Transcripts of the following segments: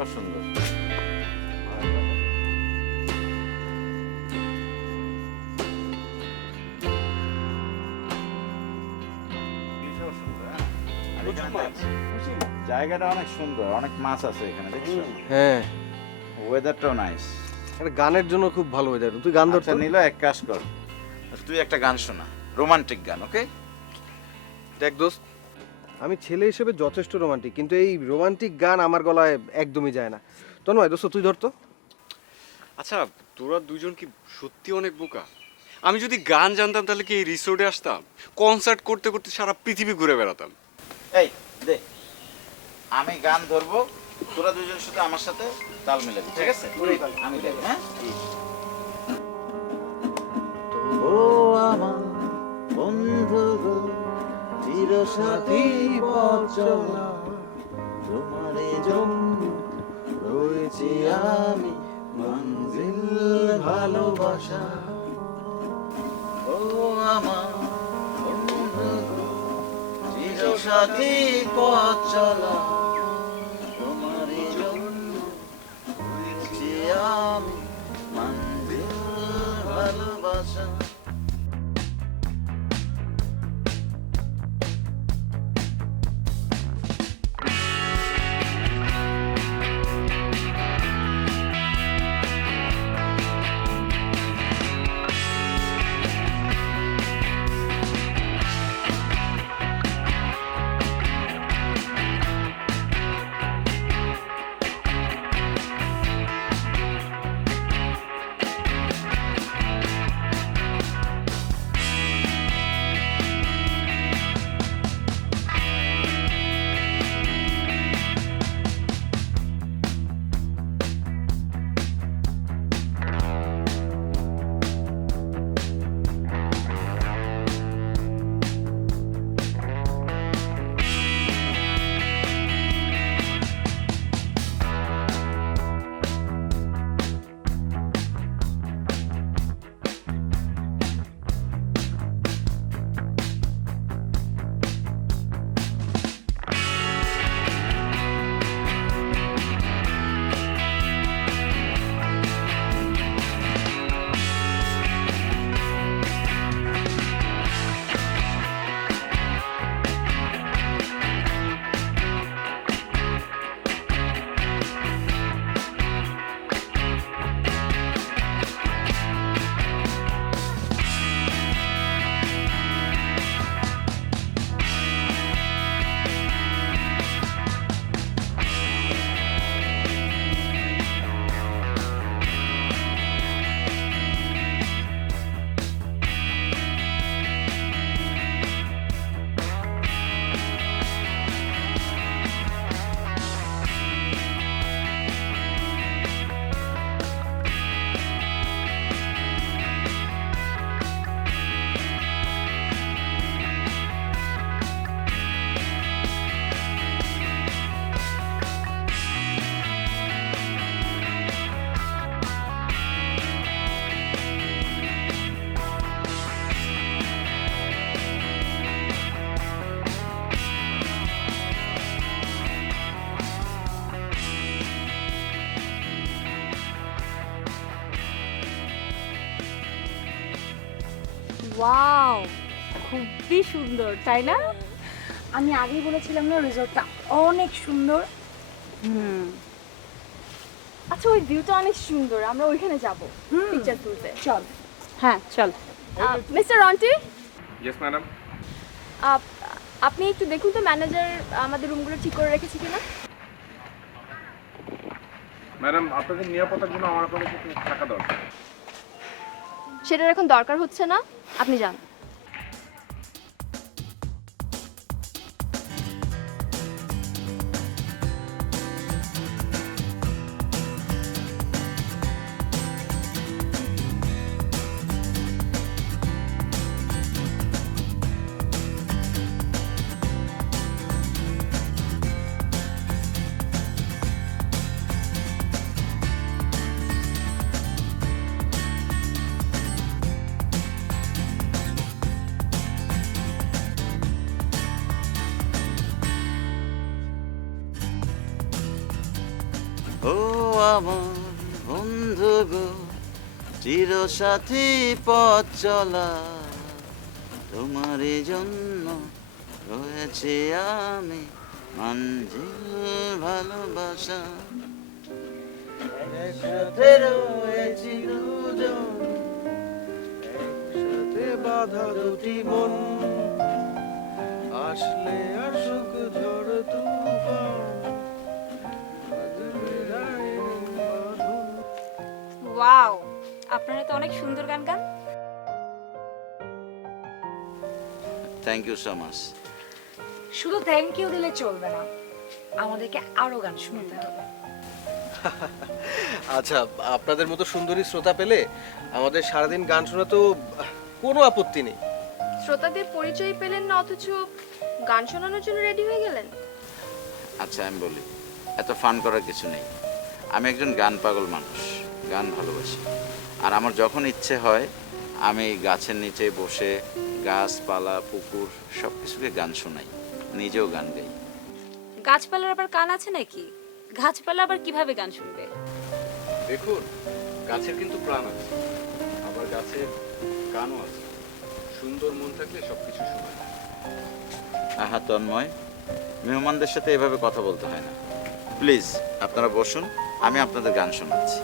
এটাও সুন্দর। এটাও সুন্দর, হ্যাঁ। আর এখানে জায়গাটা অনেক সুন্দর, অনেক মাছ আছে এখানে, দেখছো? হ্যাঁ, ওয়েদারটাও নাইস। এটা গানের জন্য খুব ভালো হয়ে যায়। তুই গান ধরতে আচ্ছা নীলা, এক কাজ কর, তুই একটা গান শোনা, রোমান্টিক গান, ওকে? দেখ দোস্ত, আমি ছেলে হিসেবে যথেষ্ট রোমান্টিক, কিন্তু এই রোমান্টিক গান আমার গলায় একদমই যায় না। তন্ময় দোস্ত, তুই ধরতো। আচ্ছা, তোরা দুজন কি সত্যি অনেক বোকা? আমি যদি গান জানতাম তাহলে কি এই রিসোর্টে আসতাম, কনসার্ট করতে করতে সারা পৃথিবী ঘুরে বেড়াতাম। এই দে, আমি গান ধরবো, তোরা দুজন শুধু আমার সাথে তাল মিলাবি, ঠিক আছে? আমি গাইবো, হ্যাঁ? ও আমার বন্ধু গো, চিরসাথী পথ চলা, তোমারে জন্য রয়েছি আমি, মঞ্জিল ভালোবাসা। ও আমার বন্ধু গো, চিরসাথী পথ চলা, তোমারে জন্য রয়েছি আমি, মঞ্জিল ভালোবাসা। ওয়াও, খুবই সুন্দর, তাই না? আমি আগেই বলেছিলাম না, রিসোর্টটা অনেক সুন্দর। আচ্ছা, ওই ভিউটা অনেক সুন্দর, আমরা ওইখানে যাব পিকচার তুলতে। চল। হ্যাঁ চল। Mister Ronti, yes madam. আপনি একটু দেখুন তো ম্যানেজার আমাদের রুমগুলো ঠিক করে রেখেছে কিনা। ম্যাডাম, আপনাদের নিরাপত্তার জন্য আমার আপনাদের কিছু টাকা দরকার। সেটার এখন দরকার হচ্ছে না, আপনি যান। ও আমার বন্ধু গো, চিরসাথী পথ চলা, তোমারই জন্য রয়েছে আমি মঞ্জিল ভালোবাসা। একসাথে রয়েছি দুজন, একসাথে বাঁধা দুটি মন, আসলে আসুক ঝড় তুফান, বাজবে রায়ের বাঁধন। ওয়াও, আপনারা তো অনেক সুন্দর গান গান। Thank you so much. শুধু থ্যাংক ইউ দিলে চলবে না, আমাদেরকে আরো গান শুনতে হবে। আচ্ছা, আপনাদের মতো সুন্দরী শ্রোতা পেলে আমাদের সারাদিন গান শোনা তো কোনো আপত্তি নেই। শ্রোতাদের পরিচয় পেলেন না, অথচ গান শোনানোর জন্য রেডি হয়ে গেলেন। আচ্ছা আমি বলি, এত ফান করার কিছু নেই। আমি একজন গান পাগল মানুষ, গান ভালোবাসি। আর আমার যখন ইচ্ছে হয় আমি গাছের নিচে বসে গাছপালা পুকুর সব কিছুকে গান শোনাই, নিজেও গান গাই। গাছপালার আবার কান আছে নাকি? গাছপালা আবার কিভাবে গান শুনবে? দেখুন, গাছের কিন্তু প্রাণ আছে, আবার গাছের গানও আছে। সুন্দর মন থাকলে সবকিছু শোনা যায়। আহা তন্ময়, মেহমানদের সাথে এভাবে কথা বলতে হয় না। প্লিজ আপনারা বসুন, আমি আপনাদের গান শোনাচ্ছি।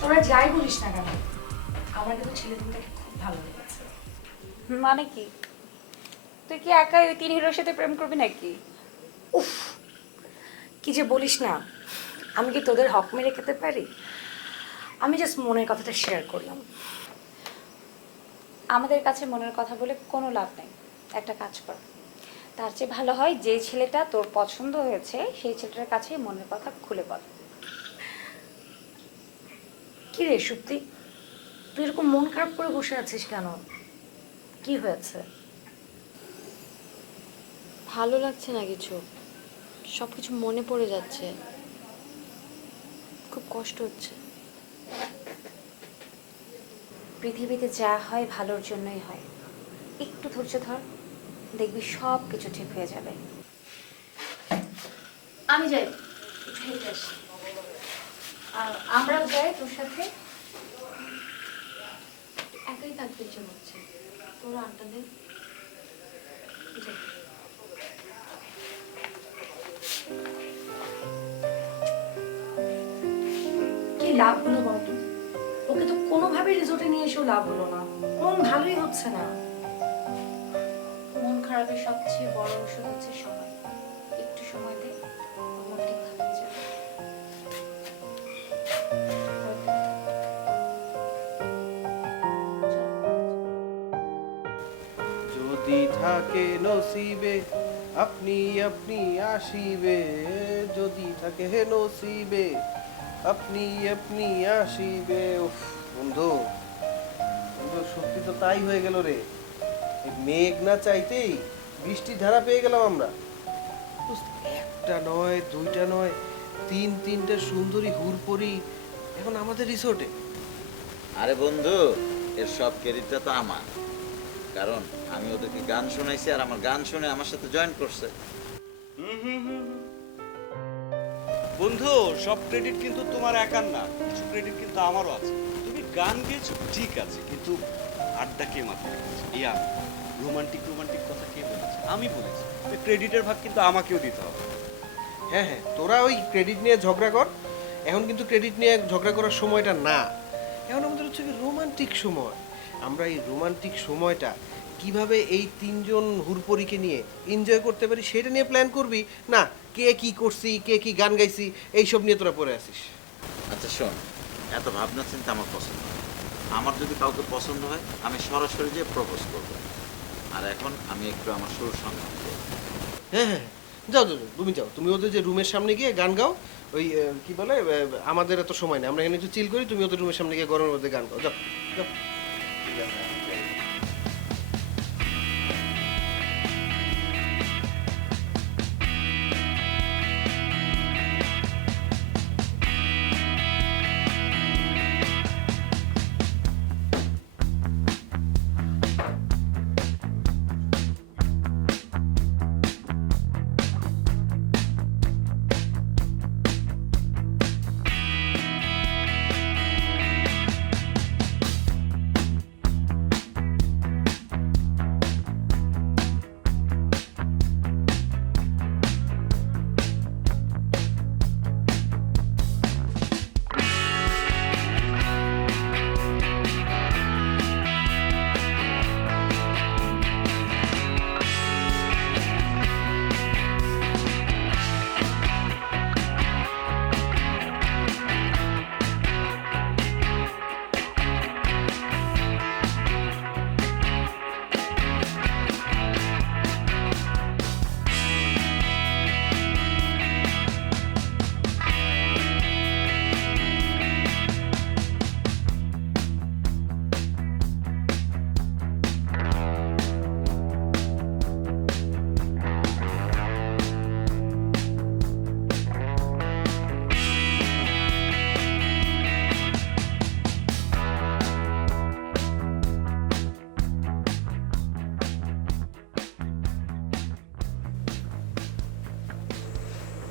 তোরা যাই বলিস না কেন, আমার কিন্তু ছেলে দুটোকে খুব ভালো লেগেছে। মানে কি, তুই কি একাই ওই তিন হিরোর সাথে প্রেম করবি নাকি? উফ, কি যে বলিস না, আমি কি তোদের হক মেরে খেতে পারি? আমি জাস্ট মনের কথাটা শেয়ার করলাম। আমাদের কাছে মনের কথা বলে কোনো লাভ নেই। একটা কাজ কর, তার চেয়ে ভালো হয় যে ছেলেটা তোর পছন্দ হয়েছে সেই ছেলেটার কাছে মনের কথা খুলে বল। কি রে সুপ্তি, তুই এরকম মন খারাপ করে বসে আছিস কেন? কি হয়েছে? ভালো লাগছে না কিছু, সব কিছু মনে পড়ে যাচ্ছে, খুব কষ্ট হচ্ছে। পৃথিবীতে যা হয় ভালোর জন্যই হয়। একটু ধৈর্য ধর, দেখবি সব কিছু ঠিক হয়ে যাবে। আমি যাই, হেঁটে আসি। আর আমরাও যাই তোর সাথে। একাই থাকতে ইচ্ছে হচ্ছে, তোরা আড্ডা দে। যাই। কি লাভ হলো বলতো? ওকে তো কোনোভাবে রিসোর্টে নিয়ে এসেও লাভ হলো না, মন ভালোই হচ্ছে না। মন খারাপের সবচেয়ে বড় ওষুধ হচ্ছে সময়। একটু সময় দে, মন ঠিক থাকতে যাবে। যদি থাকে নসিবে আপনি আপনি আসিবে, যদি থাকে হে নসিবে আপনি আপনি আসিবে। উফ বন্ধু, বন্ধু সত্যি তো তাই হয়ে গেল রে। এই মেঘ না চাইতেই বৃষ্টির ধারা পেয়ে গেলাম আমরা। দোস্ত, একটা নয় দুইটা নয়, তিনটা সুন্দরী হুরপরি এখন আমাদের রিসোর্টে। আরে বন্ধু, এর সব ক্রেডিটটা তো আমার, কারণ আমি ওদেরকে গান শোনাইছি আর আমার গান শুনে আমার সাথে জয়েন করছে। বন্ধু, সব ক্রেডিট কিন্তু তোমার একার না, কিছু ক্রেডিট কিন্তু আমারও আছে। তুমি গান গেয়েছো ঠিক আছে, কিন্তু আড্ডা কে মাত্র ইয়া রোমান্টিক রোমান্টিক কথা কে বলেছে? আমি বলেছি। ক্রেডিটের ভাগ কিন্তু আমাকেও দিতে হবে। হ্যাঁ হ্যাঁ, তোরা ওই ক্রেডিট নিয়ে ঝগড়া কর। এখন কিন্তু ক্রেডিট নিয়ে ঝগড়া করার সময়টা না, এখন আমাদের হচ্ছে রোমান্টিক সময়। আমরা এই রোমান্টিক সময়টা কিভাবে এই তিনজন হুরপরিকে নিয়ে এনজয় করতে পারি সেটা নিয়ে প্ল্যান করবি না। কে কি করছি, কে কি গান গাইছি, এইসব নিয়ে তোরা পড়ে আসিস। আচ্ছা শোন, এত ভাবনা চিন্তা আমার পছন্দ না। আমার যদি কাউকে পছন্দ হয় আমি সরাসরি যেয়ে প্রপোজ করব। আর এখন আমি একটু আমার সুর সঙ্গে হ্যাঁ হ্যাঁ, যাও যাও যাও, তুমি যাও, তুমি ওদের যে রুমের সামনে গিয়ে গান গাও। ওই কি বলে, আমাদের এত সময় নেই, আমরা এখানে একটু চিল করি, তুমি ওদের রুমের সামনে গিয়ে গরমের মধ্যে গান গাও, যাও যাও।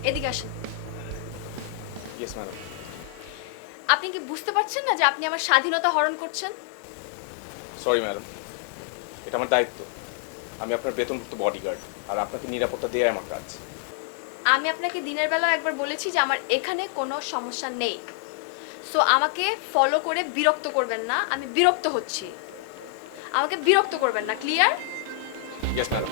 এদিকে আসেন। Yes madam. আপনি কি বুঝতে পারছেন না যে আপনি আমার স্বাধীনতা হরণ করছেন? সরি ম্যাডাম, এটা আমার দায়িত্ব। আমি আপনার বেতনভুক্ত বডিগার্ড, আর আপনাকে নিরাপত্তা দেওয়াই আমার কাজ। আমি আপনাকে দিনের বেলা একবার বলেছি যে আমার এখানে কোনো সমস্যা নেই, সো আমাকে ফলো করে বিরক্ত করবেন না। আমি বিরক্ত হচ্ছি, আমাকে বিরক্ত করবেন না, ক্লিয়ার? Yes madam.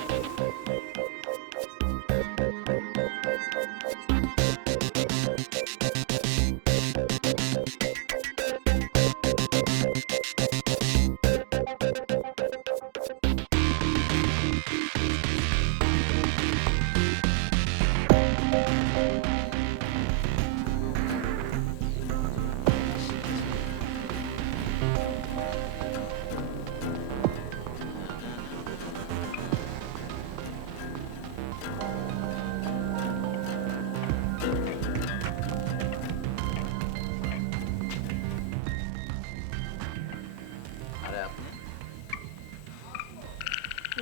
আরে আপনি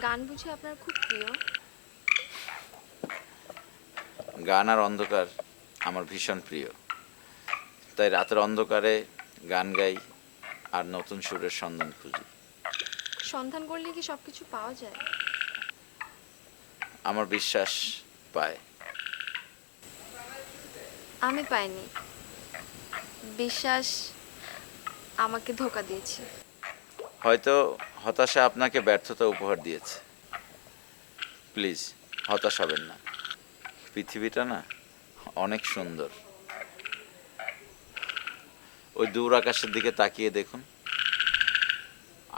গান বুঝি আপনার খুব প্রিয়? গান আর অন্ধকার আমার ভীষণ প্রিয়, তাই রাতের অন্ধকারে গান গাই আর নতুন সুরের সন্ধান খুঁজি। সন্ধান করলে কি সবকিছু পাওয়া যায়? আমার বিশ্বাস পায়। আমি পাইনি, বিশ্বাস আমাকে ধোঁকা দিয়েছে। হয়তো হতাশা আপনাকে ব্যর্থতা উপহার দিয়েছে। প্লিজ হতাশ হবেন না, পৃথিবীটা না অনেক সুন্দর। ওই দূর আকাশের দিকে তাকিয়ে দেখুন,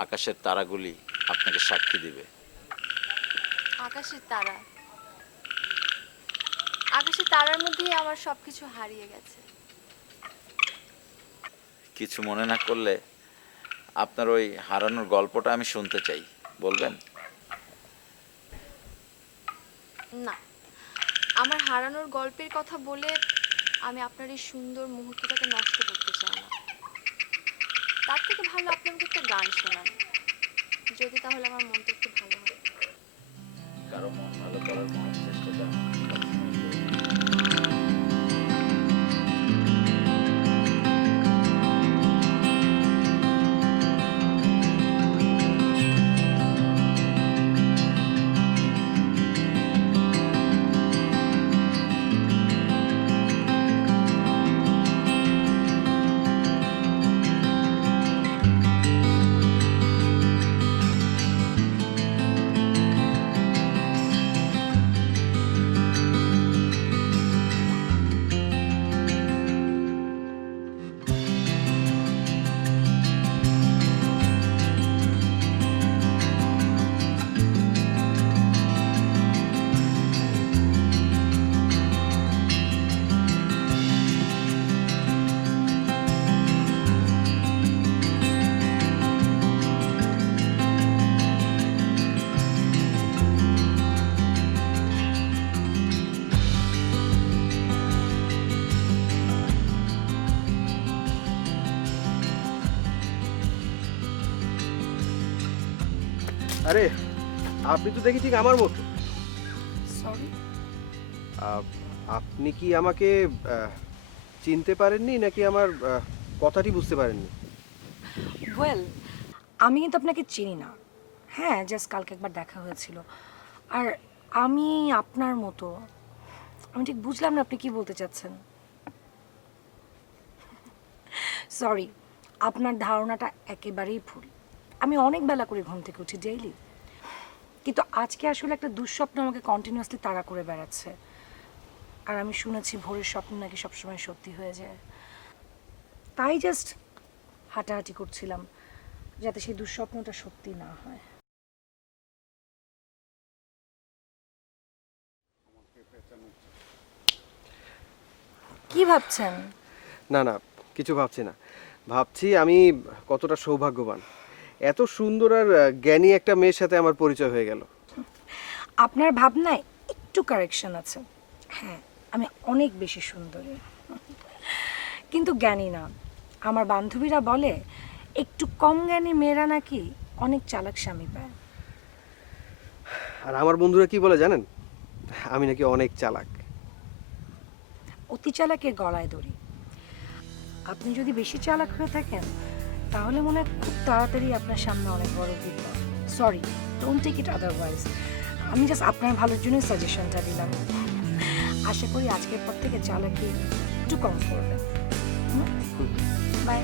আকাশের তারাগুলি আপনাকে সাক্ষী দিবে। আকাশের তারা, আকাশের তারার মধ্যেই আমার সবকিছু হারিয়ে গেছে। কিছু মনে না করলে আপনার ওই হারানোর গল্পটা আমি শুনতে চাই, বলবেন? না, আমার হারানোর গল্পের কথা বলে আমি আপনার এই সুন্দর মুহূর্তটাকে নষ্ট করতে চাই না। তার থেকে ভালো আপনি আমাকে একটা গান শোনান, যদি তাহলে আমার মনটা একটু ভালো হয়। কারো মন ভালো করার মনের চেষ্টাটা আরে আপনি তো দেখি ঠিক আমার মতো। সরি। আপনি কি আমাকে চিনতে পারেননি নাকি আমার কথাটি বুঝতে পারেননি? ওয়েল, আমি কিন্তু আপনাকে চিনি না। হ্যাঁ, জাস্ট কালকে একবার দেখা হয়েছিল। আর আমি আপনার মতো, আমি ঠিক বুঝলাম না আপনি কি বলতে চাচ্ছেন। সরি, আপনার ধারণাটা একেবারেই ভুল। আমি অনেক বেলা করে ঘুম থেকে উঠি ডেইলি, কিন্তু আজকে আসলে একটা দুঃস্বপ্ন আমাকে কন্টিনিউয়াসলি তাড়া করে বেড়াচ্ছে। আর আমি শুনেছি ভোরের স্বপ্ন নাকি সবসময় সত্যি হয়ে যায়। তাই জাস্ট হাঁটাহাঁটি করছিলাম যাতে সেই দুঃস্বপ্নটা সত্যি না হয়। কি ভাবছেন? না না, কিছু ভাবছি না। ভাবছি আমি কতটা সৌভাগ্যবান, এত সুন্দর আর জ্ঞানী একটা মেয়ের সাথে আমার পরিচয় হয়ে গেল। আপনার ভাবনায় একটু কারেকশন আছে। হ্যাঁ, আমি অনেক বেশি সুন্দরী, কিন্তু জ্ঞানী না। আমার বান্ধবীরা বলে একটু কম জ্ঞানী মেয়েরা নাকি অনেক চালাক স্বামী পায়। আর আমার বন্ধুরা কি বলে জানেন? আমি নাকি অনেক চালাক। অতি চালাকের গলায় দড়ি। আপনি যদি বেশি চালাক হয়ে থাকেন তাহলে মনে হয় খুব তাড়াতাড়ি আপনার সামনে অনেক বড় বিপদ। Sorry, don't take it otherwise. আমি জাস্ট আপনার ভালোর জন্যই সাজেশনটা দিলাম। আশা করি আজকের পর থেকে চালাকি একটু কম করবেন। বাই।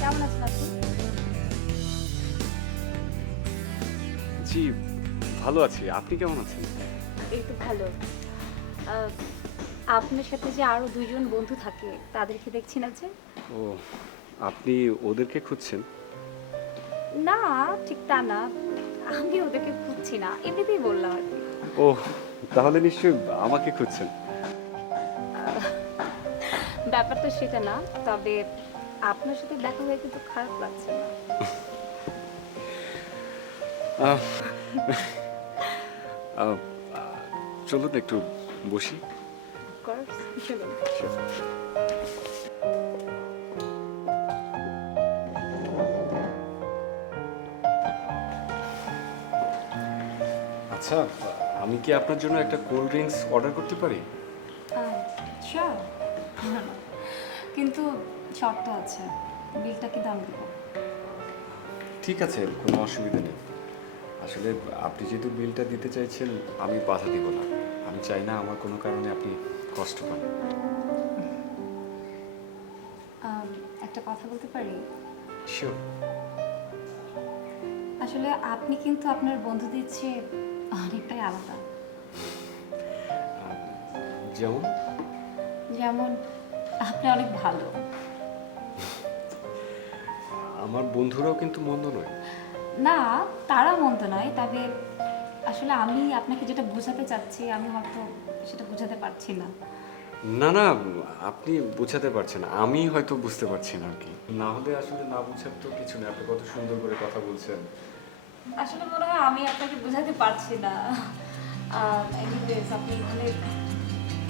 কেমন আছেন আপনি? জি, ভালো আছি। আপনি কেমন আছেন? এই তো ভালো। আপনার সাথে যে আরো দুইজন বন্ধু থাকে তাদেরকে দেখছি না যে? ও, আপনি ওদেরকে খুঁজছেন? না, ঠিক তা না। আমি ওদেরকে খুঁজছি না, এমনিতেই বললাম আর কি। ও, তাহলে নিশ্চয়ই আমাকে খুঁজছেন। ব্যাপার তো সেটা না, তবে আপনার সাথে দেখা হয়ে কিন্তু খারাপ লাগছে না। আহ, আহ, চলুন একটু বসি। Of course, চলুন। আচ্ছা, আমি কি আপনার জন্য একটা কোল্ড ড্রিঙ্কস অর্ডার করতে পারি? শিওর। কিন্তু শর্ত আছে, বিলটা কিন্তু আমি দেবো। ঠিক আছে, কোনো অসুবিধা নেই। আসলে আপনি যেহেতু বিলটা দিতে চাইছেন, আমি বাধা দিব না। আমি চাই না আমার কোনো কারণে আপনি কষ্ট পান। একটা কথা বলতে পারি? শিওর। আসলে আপনি কিন্তু আপনার বন্ধুদের চেয়ে অনেকটাই আলাদা। যেমন? যেমন আপনি অনেক ভালো। আমার বন্ধুরাও কিন্তু মন্দ নয়। না, তারা মন্দ নয়, তবে আসলে আমি আপনাকে যেটা বোঝাতে চাচ্ছি আমি হয়তো সেটা বোঝাতে পারছি না। না না, আপনি বোঝাতে পারছেন, আমি হয়তো বুঝতে পারছি না আর কি। না হলে আসলে না বুঝার তো কিছু নেই, আপনি কত সুন্দর করে কথা বলছেন। আসলে মনে হয় আমি আপনাকে বোঝাতে পারছি না। এনিওয়েজ, আপনি এখানে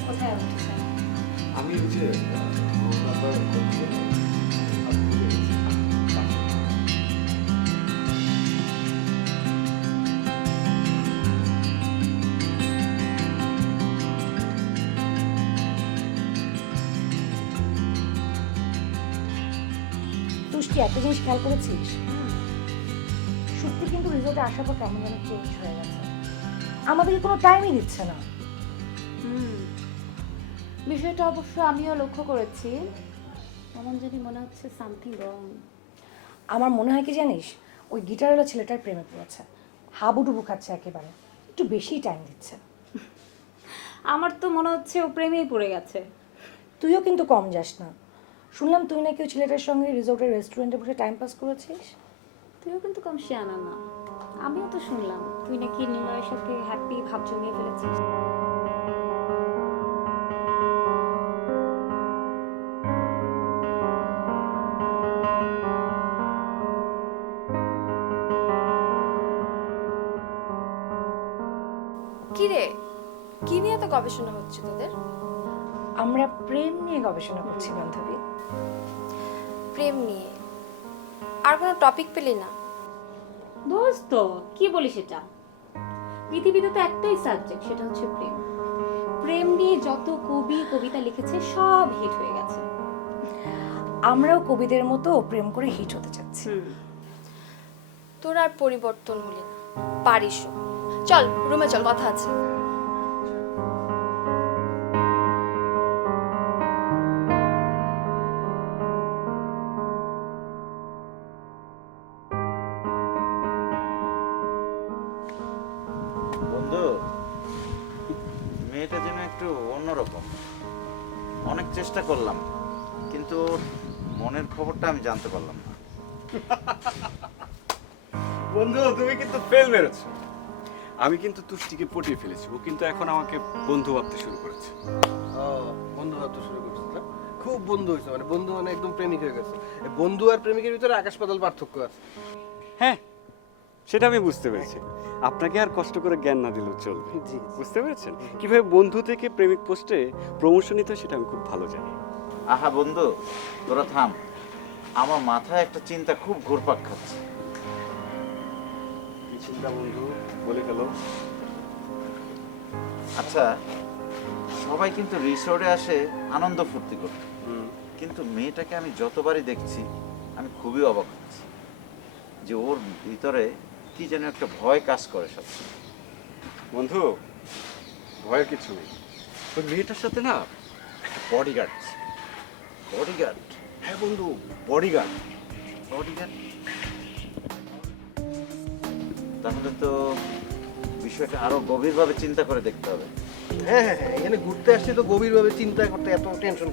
কোথায় উঠেছেন? আমি ওই যে রোল নাম্বার কত যেন? আমি ভুলে গেছি। তুষ্টি, একটা জিনিস খেয়াল করেছিস? সত্যি কিন্তু রেজাল্টে আসার পর কেমন যেন চেঞ্জ হয়ে গেছে। আমাদেরকে কোনো টাইমই দিচ্ছে না। বিষয়টা অবশ্য আমিও লক্ষ্য করেছি। কেমন জানি মনে হচ্ছে সামথিং রং। আমার মনে হয় কি জানিস, ওই গিটারওয়ালা ছেলেটার প্রেমে পড়েছে। হাবুডুবু খাচ্ছে একেবারে, একটু বেশিই টাইম দিচ্ছে। আমার তো মনে হচ্ছে ও প্রেমেই পড়ে গেছে। তুইও কিন্তু কম যাস না। শুনলাম তুই নাকি ওই ছেলেটার সঙ্গে রিসোর্টের রেস্টুরেন্টে বসে টাইম পাস করেছিস। তুইও কিন্তু কম শিয়ানা না। আমিও তো শুনলাম তুই নাকি নিলয়ের সাথে হ্যাপি ভাব জমিয়ে ফেলেছিস। কি রে, কি নিয়ে এত গবেষণা হচ্ছে তোদের? আমরা প্রেম নিয়ে গবেষণা করছি বান্ধবী। প্রেম নিয়ে? আর কোনো টপিক পেলি না? দোস্ত, কি বলিস এটা? পৃথিবীতে তো একটাই সাবজেক্ট, সেটা হচ্ছে প্রেম। প্রেম নিয়ে যত কবি কবিতা লিখেছে সব হিট হয়ে গেছে। আমরাও কবিদের মতো প্রেম করে হিট হতে চাচ্ছি। তোর আর পরিবর্তন হলি না, পারিসও। চল রুমে চল, কথা আছে। বন্ধু, মেয়েটা যেন একটু অন্যরকম। অনেক চেষ্টা করলাম, কিন্তু ওর মনের খবরটা আমি জানতে পারলাম না। বন্ধু, তুমি কিন্তু ফেল মেরেছো। আমি কিন্তু তুষ্টিকে পটিয়ে ফেলেছি, ও কিন্তু এখন আমাকে বন্ধু ভাবতে শুরু করেছে। বন্ধু ভাবতে শুরু করছিস না? খুব বন্ধু হয়েছে, মানে বন্ধু মানে একদম প্রেমিক হয়ে গেছে। এই বন্ধু আর প্রেমিকের ভিতরে আকাশ পাতাল পার্থক্য আছে। হ্যাঁ, সেটা আমি বুঝতে পেরেছি। আপনাকে আর কষ্ট করে জ্ঞান না দিলেও চলবে। জি। বুঝতে পেরেছেন কিভাবে বন্ধু থেকে প্রেমিক পোস্টে প্রমোশন নিতে হয়, সেটা আমি খুব ভালো জানি। আহা বন্ধু, তোরা থাম। আমার মাথায় একটা চিন্তা খুব ঘুরপাক খাচ্ছে। কি চিন্তা বন্ধু, বলে গেল? আচ্ছা, সবাই কিন্তু রিসোর্টে আসে আনন্দ ফুর্তি করতে, কিন্তু মেয়েটাকে আমি যতবারই দেখছি আমি খুবই অবাক হচ্ছি যে ওর ভিতরে কি যেন একটা ভয় কাজ করে সবসময়। বন্ধু, ভয়ের কিছু নেই। ওই মেয়েটার সাথে না একটা বডিগার্ড আছে। বডিগার্ড? হ্যাঁ বন্ধু, বডিগার্ড। বডিগার্ড? তাহলে তো বিষয়টা আরো গভীরভাবে চিন্তা করে দেখতে হবে। হ্যাঁ হ্যাঁ হ্যাঁ, এখানে ঘুরতে আসছি তো গভীরভাবে চিন্তা করতে, এত টেনশন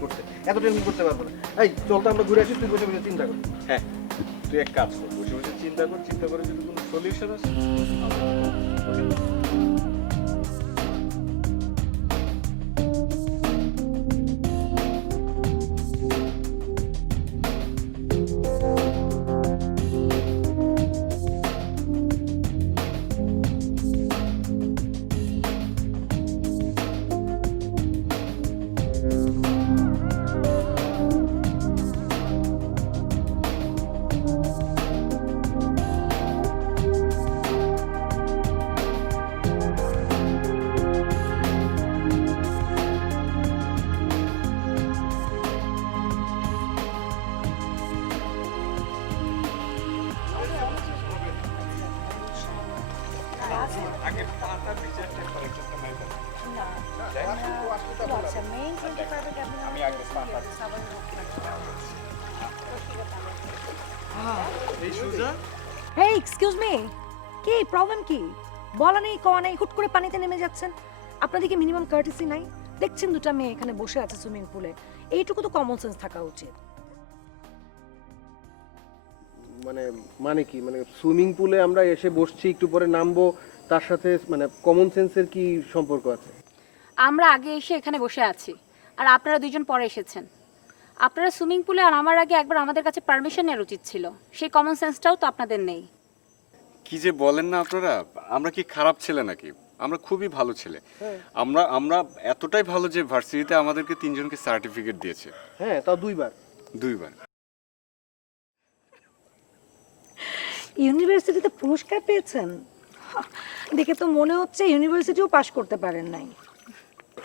করতে পারবো না। এই চল তো আমরা ঘুরে আসি, তুই বসে বসে চিন্তা কর। হ্যাঁ, তুই এক কাজ কর, বসে বসে চিন্তা কর। চিন্তা করে যদি কোনো সলিউশন আছে না আচ্ছা মেইন 25 এর ক্যাবিন আমি আগে হেই এক্সকিউজ মি কি প্রবলেম কি বলা নেই কওয়া নেই হুট করে পানিতে নেমে যাচ্ছেন আপনাদের কি মিনিমাম কার্টেসি নাই দেখছেন দুটো মেয়ে এখানে বসে আছে সুইমিং পুলে এইটুকু তো কমন সেন্স থাকা উচিত মানে কি মানে সুইমিং পুলে আমরা এসে বসছি একটু পরে নামবো তার সাথে মানে কমন সেন্সের কি সম্পর্ক আছে? আমরা আগে এসে এখানে বসে আছি আর আপনারা দুইজন পরে এসেছেন আপনারা সুইমিং পুলে আর আমার আগে একবার আমাদের কাছে পারমিশন নেওয়ার উচিত ছিল সেই কমন সেন্সটাও তো আপনাদের নেই কি যে বলেন না আপনারা, আমরা কি খারাপ ছেলে নাকি? আমরা খুবই ভালো ছেলে। আমরা এতটাই ভালো যে ভার্সিটিতে আমাদেরকে 3 জনকে সার্টিফিকেট দিয়েছে। হ্যাঁ তাও 2 বার। ইউনিভার্সিটিতে পুরস্কার পেয়েছেন দেখে তো মনে হচ্ছে ইউনিভার্সিটিও পাশ করতে পারেন নাই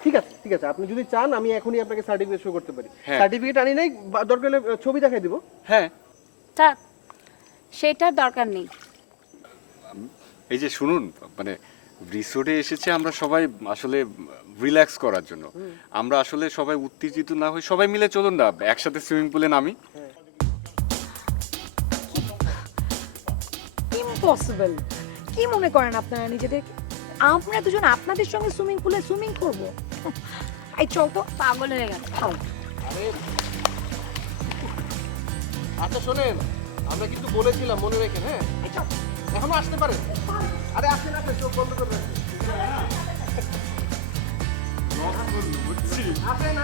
ঠিক আছে আপনি যদি চান আমি এখনই আপনাকে সার্টিফিকেট শো করতে পারি। হ্যাঁ। সার্টিফিকেট আনি নাই দরকার হলে ছবি দেখাই দিব। হ্যাঁ, থাক সেটার দরকার নেই এই যে শুনুন, মানে রিসোর্টে এসেছে আমরা সবাই আসলে রিল্যাক্স করার জন্য। আমরা আসলে সবাই উত্তেজিত না হই, সবাই মিলে চলুন না একসাথে সুইমিং পুলে নামি। ইম্পসিবল কি মনে করেন আপনারা নিজেদের আমরা দুজন আপনাদের সঙ্গে সুইমিং পুলে সুইমিং করব এই চল তো পাগল হয়ে গেল আচ্ছা শোনেন, আমরা কিন্তু বলেছিলাম মনে রেখেন। হ্যাঁ এখনো আসতে পারেন। আরে আসেন চোখ বন্ধ করে রাখেন। আসেন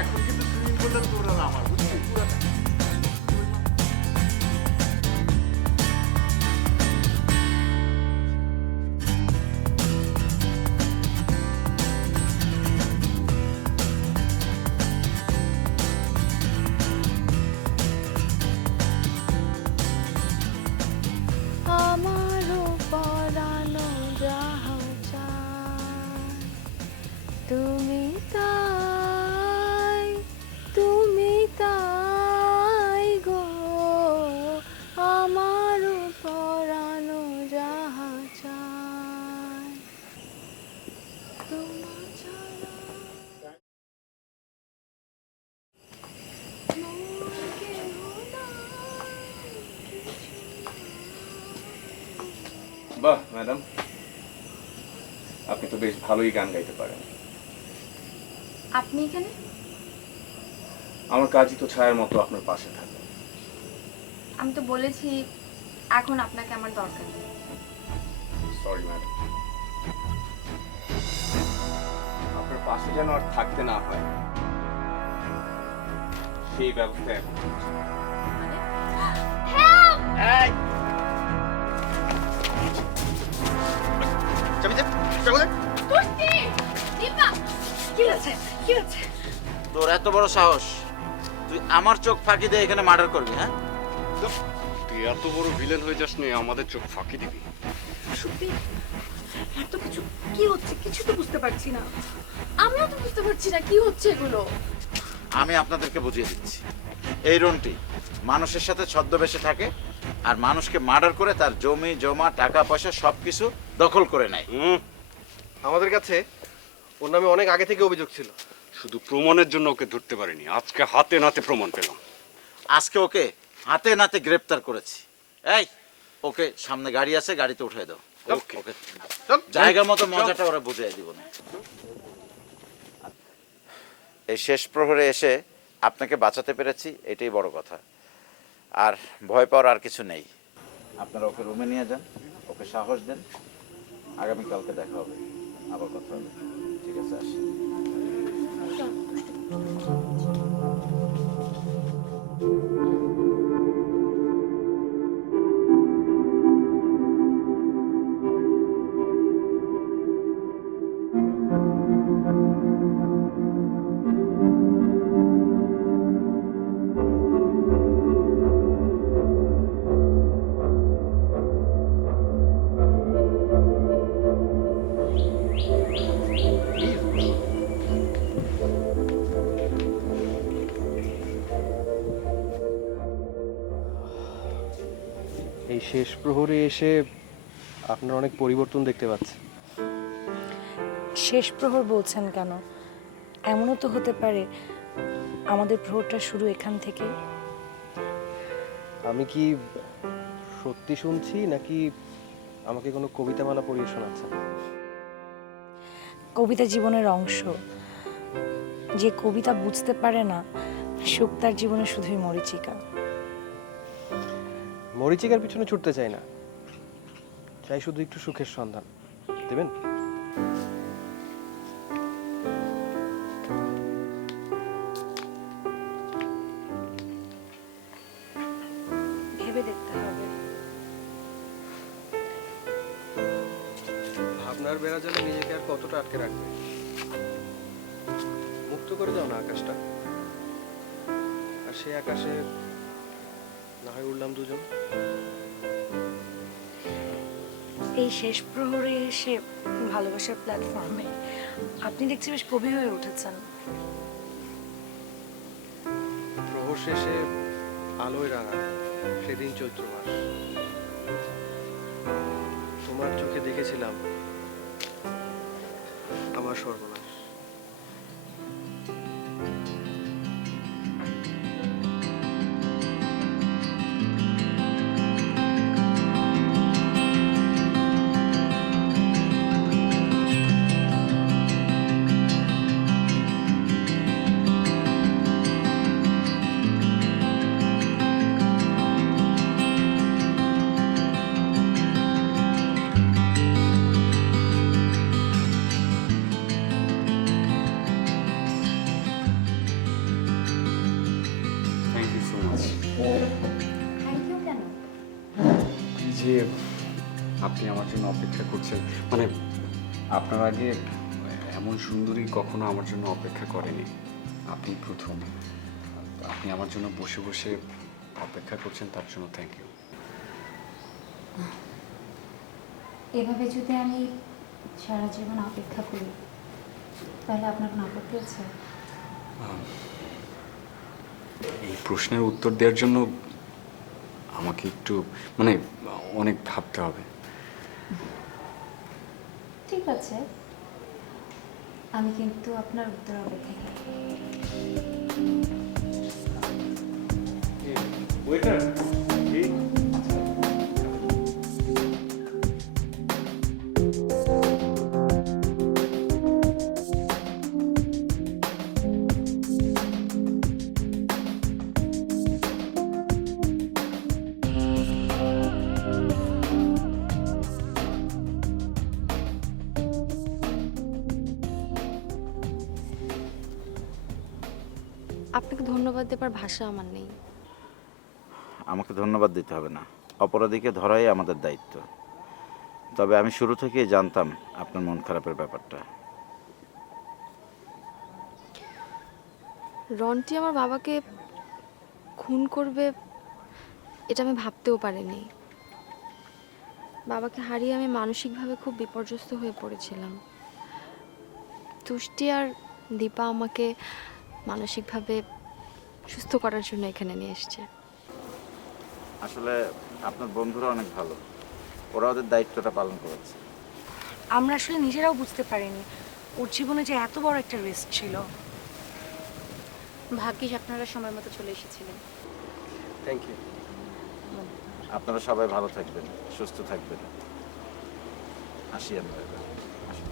এখন কিন্তু সুইমিং পুলটা তোরা আমার বুঝছি পুরাটা। আমারও পরানো যাহা চায় তুমি তাই গো আমারও পরানো যাহা চায় তোমার ছাড়া মোর কেহ নাই। বাহ ম্যাডাম, আপনি তো বেশ ভালোই গান গাইতে পারেন। আপনি এখানে? আমার কাজই তো ছায়ার মতো আপনার পাশে থাকে। আমি তো বলেছি এখন আপনাকে আমার দরকার নেই। সরি ম্যাডাম, আপনার পাশে যেন আর থাকতে না হয় সেই ব্যবস্থা এখন করছি। কি হচ্ছে তোর এত বড় সাহস, তুই আমার চোখ ফাঁকি দিয়ে এখানে মার্ডার করবি? হ্যাঁ তুই এত বড় ভিলেন হয়ে যাস নি আমাদের চোখ ফাঁকি দিবি? সত্যি এত কিছু কি হচ্ছে কিছু তো বুঝতে পারছি না আমিও তো বুঝতে পারছি না কি হচ্ছে এগুলো। আমি আপনাদেরকে বুঝিয়ে দিচ্ছি। এই রনটি মানুষের সাথে ছদ্মবেশে থাকে আর মানুষকে মার্ডার করে তার জমি জমা টাকা পয়সা সবকিছু দখল করে নেয়। আমাদের কাছে ওর নামে অনেক আগে থেকে অভিযোগ ছিল। শুধু প্রমাণের জন্য ওকে ধরতে পারিনি, আজকে হাতে নাতে প্রমাণ পেলাম। আজকে ওকে হাতে নাতে গ্রেপ্তার করেছি। এই ওকে সামনে গাড়ি আছে, গাড়িতে উঠে দাও। ওকে জায়গা মতো মজাটা ওরা বুঝিয়ে দিব না। এই শেষ প্রহরে এসে আপনাকে বাঁচাতে পেরেছি, এটাই বড় কথা। আর ভয় পাওয়ার আর কিছু নেই। আপনারা ওকে রুমে নিয়ে যান, ওকে সাহস দেন। আগামীকালকে দেখা হবে, আবার কথা হবে। ঠিক আছে, আসি। এই শেষ প্রহরে এসে আপনার অনেক পরিবর্তন দেখতে পাচ্ছি। শেষ প্রহর বলছেন কেন? এমনও তো হতে পারে আমাদের প্রহরটা শুরু এখান থেকে। আমি কি সত্যি শুনছি নাকি আমাকে কোনো কবিতামালা পড়িয়ে শোনাচ্ছেন? কবিতা জীবনের অংশ। যে কবিতা বুঝতে পারে না, সুখ তার জীবনে শুধুই মরীচিকা। মরিচিকার পিছনে ছুটতে চাই না, চাই শুধু একটু সুখের সন্ধান। দেবেন? ভেবে দেখতে হবে। ভাবনার বেড়া জালে নিজেকে আর কতটা আটকে রাখবে? মুক্ত করে দাও না আকাশটা, আর সে আকাশে না হয় উড়লাম দুজন। এই শেষ প্রহরে এসে ভালোবাসার প্ল্যাটফর্মে আপনি দেখছি বেশ কবি হয়ে উঠেছেন। প্রহর শেষে আলোয় রাঙা সেদিন চৈত্র মাস, তোমার চোখে দেখেছিলাম আমার সর্বনাশ। Thank you so much. Thank you কেন? যে আপনি আমার জন্য অপেক্ষা করছেন, মানে আপনার আগে এমন সুন্দরী কখনো আমার জন্য অপেক্ষা করেনি। আপনি প্রথম। আপনি আমার জন্য বসে বসে অপেক্ষা করছেন, তার জন্য থ্যাংক ইউ। এভাবে যদি আমি সারা জীবন অপেক্ষা করি তাহলে আপনার কোনো আপত্তি আছে? এই প্রশ্নের উত্তর দেওয়ার জন্য আমাকে একটু মানে অনেক ভাবতে হবে। ঠিক আছে, আমি কিন্তু আপনার উত্তর অপেক্ষায় থাকি। ওয়েটার, আপনাকে ধন্যবাদ দেবার ভাষা আমার নেই। আমাকে ধন্যবাদ দিতে হবে না, অপরাধীকে ধরাই আমাদের দায়িত্ব। তবে আমি শুরু থেকেই জানতাম আপনার মন খারাপের ব্যাপারটা। রন্টি আমার বাবাকে খুন করবে এটা আমি ভাবতেও পারিনি। বাবাকে হারিয়ে আমি মানসিকভাবে খুব বিপর্যস্ত হয়ে পড়েছিলাম। তুষ্টি আর দীপা আমাকে মানসিকভাবে সুস্থ করার জন্য এখানে নিয়ে এসেছে। আসলে আপনার বন্ধুরা অনেক ভালো, ওরা ওদের দায়িত্বটা পালন করেছে। আমরা আসলে নিজেরাও বুঝতে পারিনি ওর জীবনে যে এত বড় একটা রিস্ক ছিল। ভাগ্যিস আপনারা সময় মতো চলে এসেছিলেন। Thank you. আপনারা সবাই ভালো থাকবেন, সুস্থ থাকবেন। আসি আমরা এবার। আসুন।